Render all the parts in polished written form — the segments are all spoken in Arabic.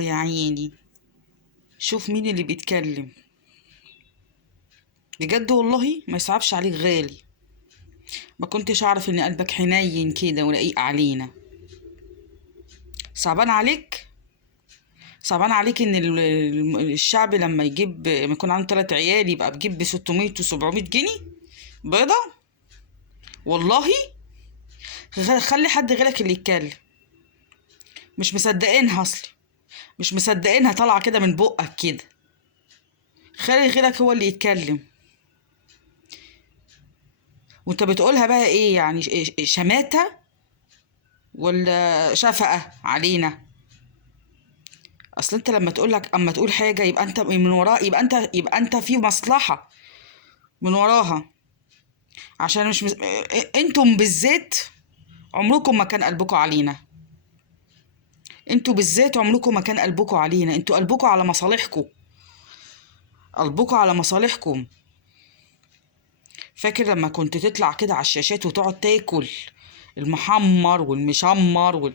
يا عيني. شوف مين اللي بيتكلم. بجد والله ما يصعبش عليك غالي. ما كنتش اعرف ان قلبك حنين كده ورقيق علينا. صعبان عليك. صعبان عليك ان الشعب لما يكون عنده 3 عيال يبقى بيجيب ب 600 و700 جنيه بيضة. والله خلي حد غيرك اللي يتكلم. مش مصدقينها اصلي. مش مصدقينها طالعه كده من بقك كده. خلي غيرك هو اللي يتكلم. وانت بتقولها بقى ايه يعني؟ شماتة ولا شفقة علينا؟ اصل انت لما اما تقول حاجة يبقى انت من وراها، يبقى انت في مصلحة من وراها. عشان مش انتم بالذات عمركم ما كان قلبكم علينا. انتوا بالذات عمركم ما كان قلبكم علينا. انتوا قلبكم على مصالحكم. قلبكم على مصالحكم. فاكر لما كنت تطلع كده على الشاشات وتقعد تاكل المحمر والمشمر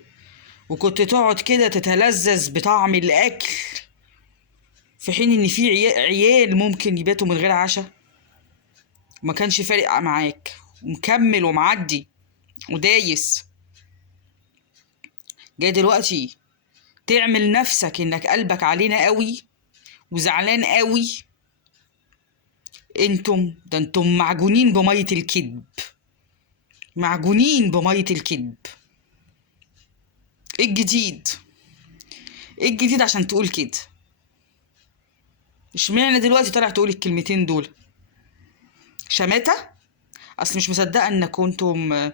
وكنت تقعد كده تتلذذ بطعم الأكل، في حين إن في عيال ممكن يباتوا من غير عشاء؟ ما كانش فارق معاك ومكمل ومعدي ودايس. جاي دلوقتي تعمل نفسك إنك قلبك علينا قوي وزعلان قوي. انتم معجونين بمية الكذب. معجونين بمية الكذب. ايه الجديد؟ ايه الجديد عشان تقول كده؟ اشمعنى دلوقتي طالع تقول الكلمتين دول؟ شماتة؟ اصل مش مصدقه ان كنتم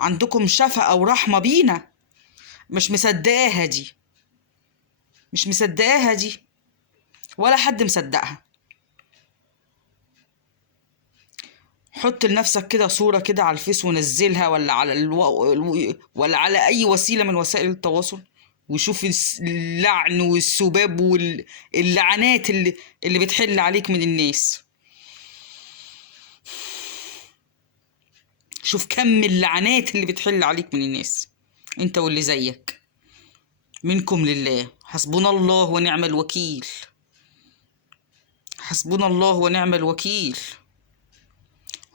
عندكم شفقه ورحمه بينا. مش مصدقاها دي. مش مصدقاها دي. ولا حد مصدقها. حط لنفسك كده صوره كده على الفيس ونزلها، ولا على ولا على اي وسيله من وسائل التواصل، وشوف اللعن والسباب واللعنات اللي بتحل عليك من الناس. شوف كم اللعنات اللي بتحل عليك من الناس، انت واللي زيك. منكم لله. حسبنا الله ونعم الوكيل. حسبنا الله ونعم الوكيل.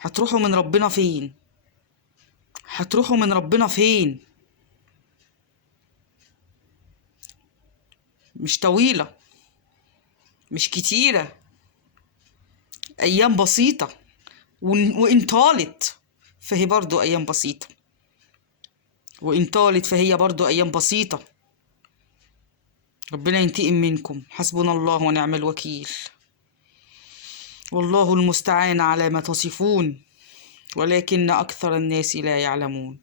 هتروحوا من ربنا فين؟ هتروحوا من ربنا فين؟ مش طويلة. مش كتيرة. أيام بسيطة. وإن طالت فهي برضو أيام بسيطة. وإن طالت فهي برضو أيام بسيطة. ربنا ينتقم منكم. حسبنا الله ونعم الوكيل. والله المستعان على ما تصفون، ولكن أكثر الناس لا يعلمون.